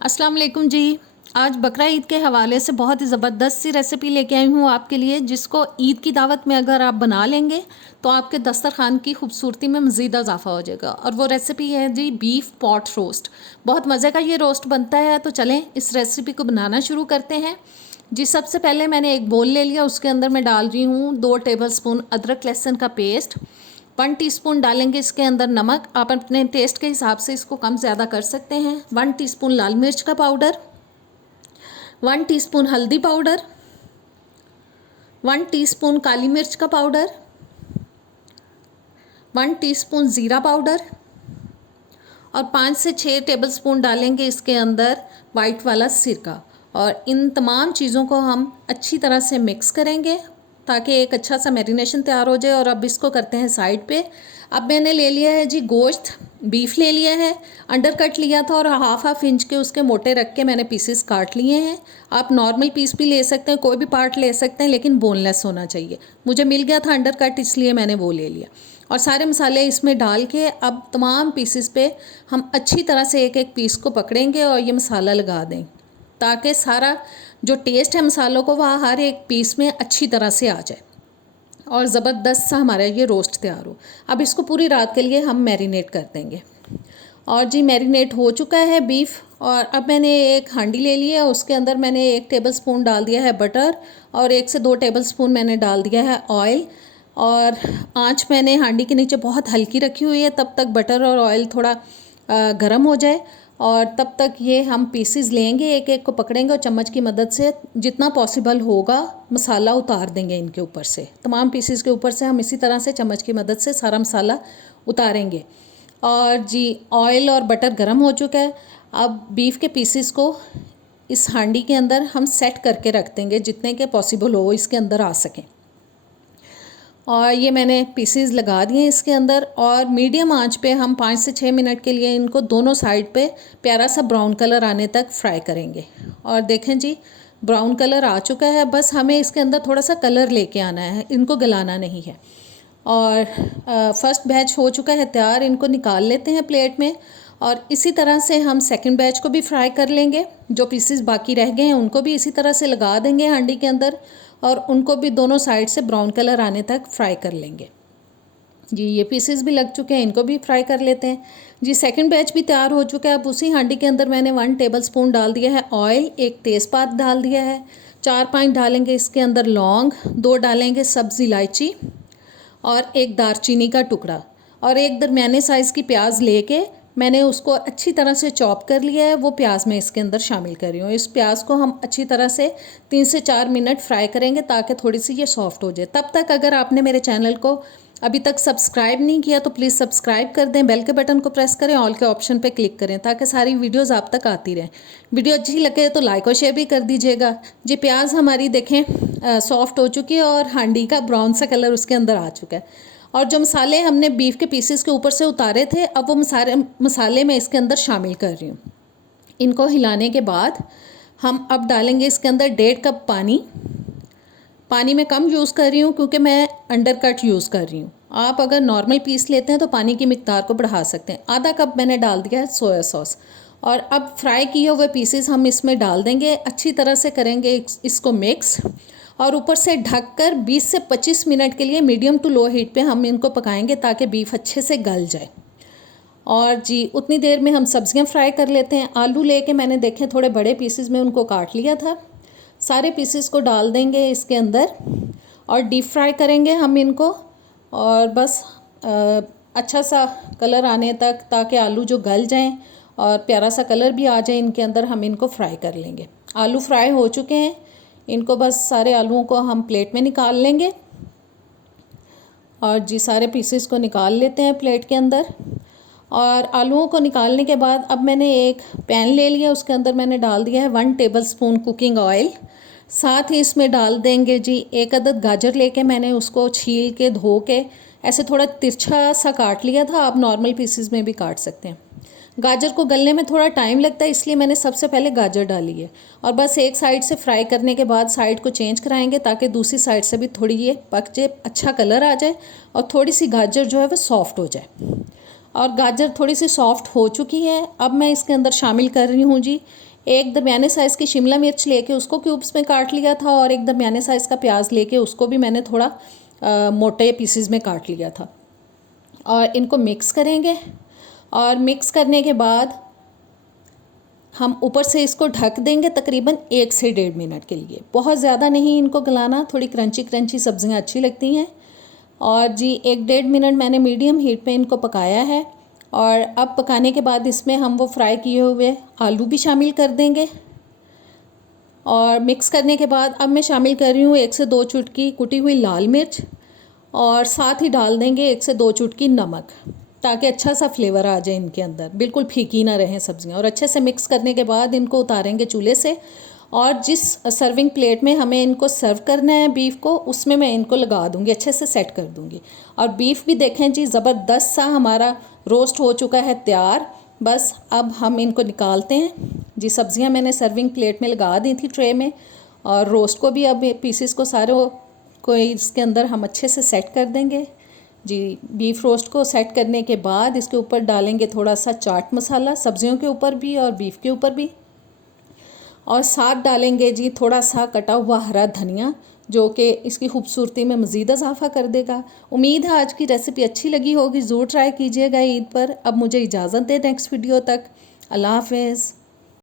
अस्सलाम वालेकुम जी। आज बकरा ईद के हवाले से बहुत ही ज़बरदस्त सी रेसिपी लेके आई हूँ आपके लिए, जिसको ईद की दावत में अगर आप बना लेंगे तो आपके दस्तरखान की खूबसूरती में मज़ीद इजाफा हो जाएगा। और वो रेसिपी है जी बीफ पॉट रोस्ट। बहुत मज़े का ये रोस्ट बनता है, तो चलें इस रेसिपी को बनाना शुरू करते हैं जी। सबसे पहले मैंने एक बोल ले लिया, उसके अंदर मैं डाल रही हूँ 2 टेबलस्पून अदरक लहसुन का पेस्ट। 1 टीस्पून डालेंगे इसके अंदर नमक, आप अपने टेस्ट के हिसाब से इसको कम ज़्यादा कर सकते हैं। 1 टीस्पून लाल मिर्च का पाउडर, 1 टीस्पून हल्दी पाउडर, 1 टीस्पून काली मिर्च का पाउडर, 1 टीस्पून ज़ीरा पाउडर और 5 से 6 टेबलस्पून डालेंगे इसके अंदर वाइट वाला सिरका। और इन तमाम चीज़ों को हम अच्छी तरह से मिक्स करेंगे ताकि एक अच्छा सा मैरिनेशन तैयार हो जाए। और अब इसको करते हैं साइड पे। अब मैंने ले लिया है जी गोश्त, बीफ ले लिया है, अंडर कट लिया था और हाफ इंच के उसके मोटे रख के मैंने पीसेस काट लिए हैं। आप नॉर्मल पीस भी ले सकते हैं, कोई भी पार्ट ले सकते हैं, लेकिन बोनलेस होना चाहिए। मुझे मिल गया था अंडर कट, इसलिए मैंने वो ले लिया। और सारे मसाले इसमें डाल के अब तमाम पीसेस पे हम अच्छी तरह से एक एक पीस को पकड़ेंगे और ये मसाला लगा दें ताकि सारा जो टेस्ट है मसालों को वह हर एक पीस में अच्छी तरह से आ जाए और ज़बरदस्त सा हमारा ये रोस्ट तैयार हो। अब इसको पूरी रात के लिए हम मैरिनेट कर देंगे। और जी मैरिनेट हो चुका है बीफ। और अब मैंने एक हांडी ले ली है, उसके अंदर मैंने 1 टेबलस्पून डाल दिया है बटर और 1 से 2 टेबलस्पून मैंने डाल दिया है ऑयल। और आंच मैंने हांडी के नीचे बहुत हल्की रखी हुई है, तब तक बटर और ऑयल थोड़ा गर्म हो जाए। और तब तक ये हम पीसेस लेंगे, एक एक को पकड़ेंगे और चम्मच की मदद से जितना पॉसिबल होगा मसाला उतार देंगे इनके ऊपर से। तमाम पीसेस के ऊपर से हम इसी तरह से चम्मच की मदद से सारा मसाला उतारेंगे। और जी ऑयल और बटर गर्म हो चुका है। अब बीफ के पीसेस को इस हांडी के अंदर हम सेट करके रख देंगे जितने के पॉसिबल हो इसके अंदर आ सकें। और ये मैंने पीसेस लगा दिए इसके अंदर और मीडियम आंच पे हम 5 से 6 मिनट के लिए इनको दोनों साइड पे प्यारा सा ब्राउन कलर आने तक फ्राई करेंगे। और देखें जी ब्राउन कलर आ चुका है, बस हमें इसके अंदर थोड़ा सा कलर लेके आना है, इनको गलाना नहीं है। और फर्स्ट बैच हो चुका है तैयार, इनको निकाल लेते हैं प्लेट में। और इसी तरह से हम सेकंड बैच को भी फ्राई कर लेंगे। जो पीसेस बाकी रह गए हैं उनको भी इसी तरह से लगा देंगे हांडी के अंदर और उनको भी दोनों साइड से ब्राउन कलर आने तक फ्राई कर लेंगे जी। ये पीसेस भी लग चुके हैं, इनको भी फ्राई कर लेते हैं जी। सेकंड बैच भी तैयार हो चुका है। अब उसी हांडी के अंदर मैंने 1 टेबलस्पून डाल दिया है ऑयल, 1 तेज़पात डाल दिया है, 4-5 डालेंगे इसके अंदर लौंग, 2 डालेंगे सब्ज़ इलायची और 1 दालचीनी का टुकड़ा। और एक दरमियाने साइज़ की प्याज लेके मैंने उसको अच्छी तरह से चॉप कर लिया है, वो प्याज मैं इसके अंदर शामिल कर रही हूँ। इस प्याज को हम अच्छी तरह से 3 से 4 मिनट फ्राई करेंगे ताकि थोड़ी सी ये सॉफ्ट हो जाए। तब तक अगर आपने मेरे चैनल को अभी तक सब्सक्राइब नहीं किया तो प्लीज़ सब्सक्राइब कर दें, बेल के बटन को प्रेस करें, ऑल के ऑप्शन पे क्लिक करें ताकि सारी वीडियोस आप तक आती रहें। वीडियो अच्छी लगे तो लाइक और शेयर भी कर दीजिएगा जी। प्याज हमारी देखें सॉफ्ट हो चुकी है और हांडी का ब्राउन सा कलर उसके अंदर आ चुका है। और जो मसाले हमने बीफ के पीसेस के ऊपर से उतारे थे, अब वो मसाले मैं इसके अंदर शामिल कर रही हूँ। इनको हिलाने के बाद हम अब डालेंगे इसके अंदर 1.5 कप पानी। पानी मैं कम यूज़ कर रही हूँ क्योंकि मैं अंडर कट यूज़ कर रही हूँ। आप अगर नॉर्मल पीस लेते हैं तो पानी की मिकदार को बढ़ा सकते हैं। आधा कप मैंने डाल दिया है सोया सॉस। और अब फ्राई किए हुए पीसेस हम इसमें डाल देंगे, अच्छी तरह से करेंगे इसको मिक्स। और ऊपर से ढककर 20 से 25 मिनट के लिए मीडियम टू लो हीट पे हम इनको पकाएंगे ताकि बीफ अच्छे से गल जाए। और जी उतनी देर में हम सब्जियां फ्राई कर लेते हैं। आलू लेके मैंने देखे थोड़े बड़े पीसेस में उनको काट लिया था। सारे पीसेस को डाल देंगे इसके अंदर और डीप फ्राई करेंगे हम इनको। और बस अच्छा सा कलर आने तक, ताकि आलू जो गल जाएं और प्यारा सा कलर भी आ जाए इनके अंदर, हम इनको फ्राई कर लेंगे। आलू फ्राई हो चुके हैं, इनको बस सारे आलूओं को हम प्लेट में निकाल लेंगे। और जी सारे पीसेस को निकाल लेते हैं प्लेट के अंदर। और आलूओं को निकालने के बाद अब मैंने एक पैन ले लिया, उसके अंदर मैंने डाल दिया है 1 टेबलस्पून कुकिंग ऑयल। साथ ही इसमें डाल देंगे जी 1 अदद गाजर लेके मैंने उसको छील के धो के ऐसे थोड़ा तिरछा सा काट लिया था। आप नॉर्मल पीसेस में भी काट सकते हैं। गाजर को गलने में थोड़ा टाइम लगता है, इसलिए मैंने सबसे पहले गाजर डाली है। और बस एक साइड से फ्राई करने के बाद साइड को चेंज कराएंगे ताकि दूसरी साइड से भी थोड़ी ये पक जाए, अच्छा कलर आ जाए और थोड़ी सी गाजर जो है वो सॉफ्ट हो जाए। और गाजर थोड़ी सी सॉफ्ट हो चुकी है। अब मैं इसके अंदर शामिल कर रही हूँ जी एक दरमियाने साइज़ की शिमला मिर्च लेके उसको क्यूब्स में काट लिया था, और एक दरमियाने साइज़ का प्याज लेके उसको भी मैंने थोड़ा मोटे पीसेस में काट लिया था। और इनको मिक्स करेंगे, और मिक्स करने के बाद हम ऊपर से इसको ढक देंगे तकरीबन 1 से 1.5 मिनट के लिए। बहुत ज़्यादा नहीं इनको गलाना, थोड़ी क्रंची क्रंची सब्जियां अच्छी लगती हैं। और जी 1-1.5 मिनट मैंने मीडियम हीट पे इनको पकाया है। और अब पकाने के बाद इसमें हम वो फ्राई किए हुए आलू भी शामिल कर देंगे। और मिक्स करने के बाद अब मैं शामिल कर रही हूँ 1 से 2 चुटकी कुटी हुई लाल मिर्च, और साथ ही डाल देंगे 1 से 2 चुटकी नमक, ताकि अच्छा सा फ्लेवर आ जाए इनके अंदर, बिल्कुल फीकी ना रहें सब्जियां। और अच्छे से मिक्स करने के बाद इनको उतारेंगे चूल्हे से, और जिस सर्विंग प्लेट में हमें इनको सर्व करना है बीफ को, उसमें मैं इनको लगा दूंगी, अच्छे से सेट कर दूंगी। और बीफ भी देखें जी ज़बरदस्त सा हमारा रोस्ट हो चुका है तैयार। बस अब हम इनको निकालते हैं जी। सब्जियां मैंने सर्विंग प्लेट में लगा दी थी ट्रे में, और रोस्ट को भी अब पीसेस को सारे को इसके अंदर हम अच्छे से सेट कर देंगे जी। बीफ रोस्ट को सेट करने के बाद इसके ऊपर डालेंगे थोड़ा सा चाट मसाला, सब्जियों के ऊपर भी और बीफ के ऊपर भी, और साथ डालेंगे जी थोड़ा सा कटा हुआ हरा धनिया, जो कि इसकी खूबसूरती में मज़ीद इजाफा कर देगा। उम्मीद है आज की रेसिपी अच्छी लगी होगी, ज़रूर ट्राई कीजिएगा ईद पर। अब मुझे इजाज़त दें नेक्स्ट वीडियो तक। अल्लाह हाफ़िज़।